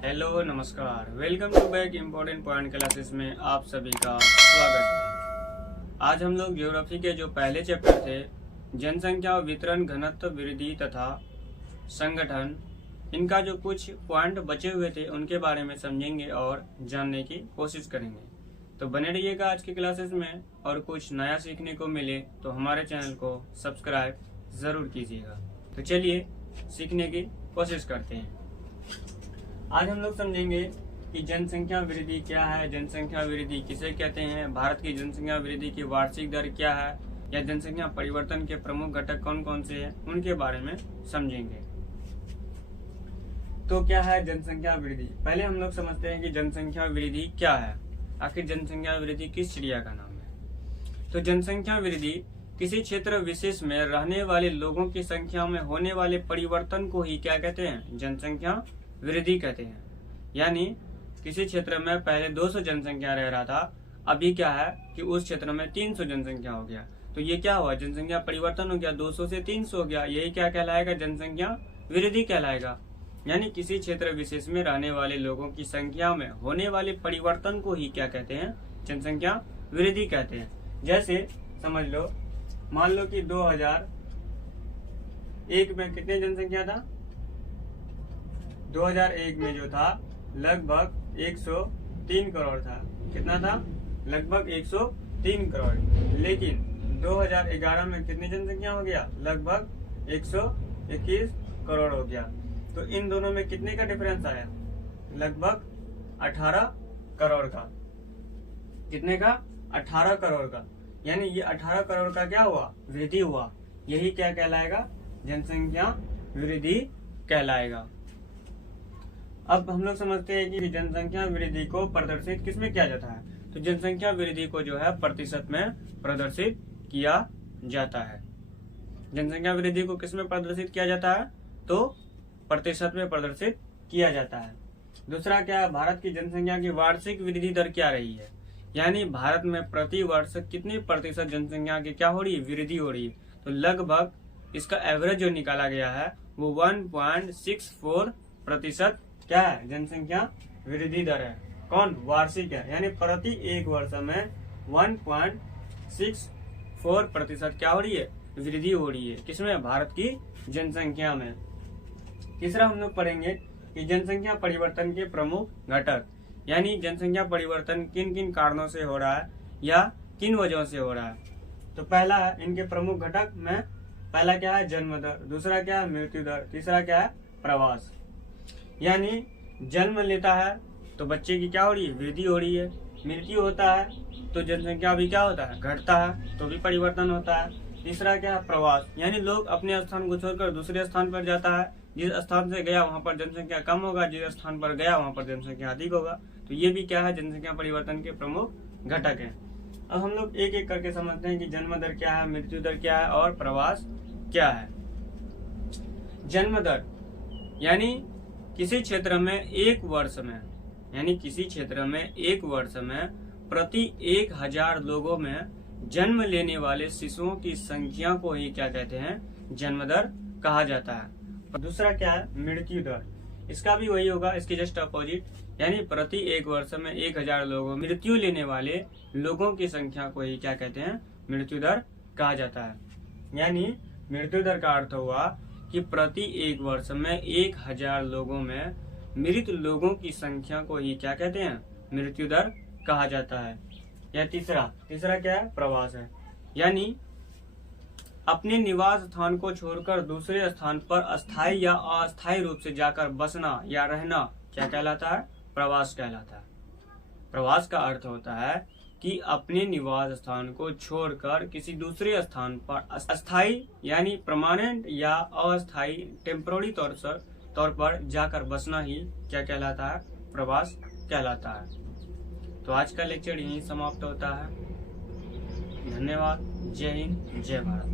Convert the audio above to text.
Hello नमस्कार, welcome to back important point classes में आप सभी का स्वागत है। आज हम लोग ज्योग्राफी के जो पहले चैप्टर थे, जनसंख्या वितरण, घनत्व, वृद्धि तथा संगठन, इनका जो कुछ पॉइंट बचे हुए थे उनके बारे में समझेंगे और जानने की कोशिश करेंगे। तो बने रहिएगा आज की क्लासेस में, और कुछ नया सीखने को मिले तो हमारे चैनल को सब्सक्राइब जरूर कीजिएगा। तो चलिए सीखने की कोशिश करते हैं। आज हम लोग समझेंगे कि जनसंख्या वृद्धि क्या है, जनसंख्या वृद्धि किसे कहते हैं, भारत की जनसंख्या वृद्धि की वार्षिक दर क्या है, या जनसंख्या परिवर्तन के प्रमुख घटक कौन कौन से हैं, उनके बारे में समझेंगे। तो क्या है जनसंख्या वृद्धि? पहले हम लोग समझते हैं कि जनसंख्या वृद्धि क्या है, आखिर जनसंख्या वृद्धि किस चिड़िया का नाम है। तो जनसंख्या वृद्धि किसी क्षेत्र विशेष में रहने वाले लोगों की संख्या में होने वाले परिवर्तन को ही क्या कहते हैं? जनसंख्या वृद्धि कहते हैं। यानी किसी क्षेत्र में पहले 200 जनसंख्या रह रहा था, अभी क्या है कि उस क्षेत्र में 300 जनसंख्या हो गया। तो ये क्या हुआ? जनसंख्या परिवर्तन हो गया, 200 से 300 हो गया। यही क्या कहलाएगा? जनसंख्या वृद्धि कहलाएगा। यानी किसी क्षेत्र विशेष में रहने वाले लोगों की संख्या में होने वाले परिवर्तन को ही क्या कहते हैं? जनसंख्या वृद्धि कहते हैं। जैसे समझ लो, मान लो कि 2001 में कितने जनसंख्या था? 2001 में जो था लगभग 103 करोड़ था। कितना था? लगभग 103 करोड़। लेकिन 2011 में कितनी जनसंख्या हो गया? लगभग 121 करोड़ हो गया। तो इन दोनों में कितने का डिफरेंस आया? लगभग 18 करोड़ का। कितने का? 18 करोड़ का। यानी ये 18 करोड़ का क्या हुआ? वृद्धि हुआ। यही क्या कहलाएगा? जनसंख्या वृद्धि कहलाएगा। अब हम लोग समझते हैं कि जनसंख्या वृद्धि को प्रदर्शित किसमें किया जाता है। तो जनसंख्या वृद्धि को जो है प्रतिशत में प्रदर्शित किया जाता है। जनसंख्या वृद्धि को किसमें प्रदर्शित किया जाता है? तो प्रतिशत में प्रदर्शित किया जाता है। दूसरा क्या है? भारत की जनसंख्या की वार्षिक वृद्धि दर क्या रही है। यानी भारत में प्रति वर्ष कितनी प्रतिशत जनसंख्या की क्या हो रही है? वृद्धि हो रही है। तो लगभग इसका एवरेज जो निकाला गया है वो 1.64% क्या है? जनसंख्या वृद्धि दर है। कौन? वार्षिक है। यानी प्रति एक वर्ष में 1.64% क्या हो रही है? वृद्धि हो रही है। किसमें? भारत की जनसंख्या में। तीसरा हम लोग पढ़ेंगे कि जनसंख्या परिवर्तन के प्रमुख घटक, यानी जनसंख्या परिवर्तन किन किन कारणों से हो रहा है या किन वजहों से हो रहा है। तो पहला है इनके प्रमुख घटक में, पहला क्या है? जन्म दर। दूसरा क्या है? मृत्यु दर। तीसरा क्या है? प्रवास। यानी जन्म लेता है तो बच्चे की क्या हो रही है? वृद्धि हो रही है। मृत्यु होता है तो जनसंख्या भी क्या होता है? घटता है, तो भी परिवर्तन होता है। तीसरा क्या है? प्रवास। यानी लोग अपने स्थान को छोड़कर दूसरे स्थान पर जाता है। जिस स्थान से गया वहां पर जनसंख्या कम होगा, जिस स्थान पर गया वहां पर जनसंख्या अधिक होगा। तो ये भी क्या है? जनसंख्या परिवर्तन के प्रमुख घटक है। अब हम लोग एक एक करके समझते हैं कि जन्म दर क्या है, मृत्यु दर क्या है और प्रवास क्या है। जन्म दर यानी किसी क्षेत्र में एक वर्ष में, यानी किसी क्षेत्र में एक वर्ष में प्रति 1000 लोगों में जन्म लेने वाले शिशुओं की संख्या को ही क्या कहते हैं? जन्म दर कहा जाता है। दूसरा क्या है? मृत्यु दर। इसका भी वही होगा, इसके जस्ट अपोजिट। यानी प्रति एक वर्ष में 1000 लोगों मृत्यु लेने वाले लोगों की संख्या को ही क्या कहते हैं? मृत्यु दर कहा जाता है। यानी मृत्यु दर का अर्थ हुआ कि प्रति एक वर्ष में 1000 लोगों में मृत लोगों की संख्या को ही क्या कहते हैं? मृत्यु दर कहा जाता है। या तीसरा क्या है? प्रवास है। यानी अपने निवास स्थान को छोड़कर दूसरे स्थान पर अस्थायी या अस्थायी रूप से जाकर बसना या रहना क्या कहलाता है? प्रवास कहलाता है। प्रवास का अर्थ होता है कि अपने निवास स्थान को छोड़कर किसी दूसरे स्थान पर अस्थायी यानी परमानेंट या अस्थायी टेम्पोररी तौर पर जाकर बसना ही क्या कहलाता है? प्रवास कहलाता है। तो आज का लेक्चर यहीं समाप्त होता है। धन्यवाद। जय हिंद, जय भारत।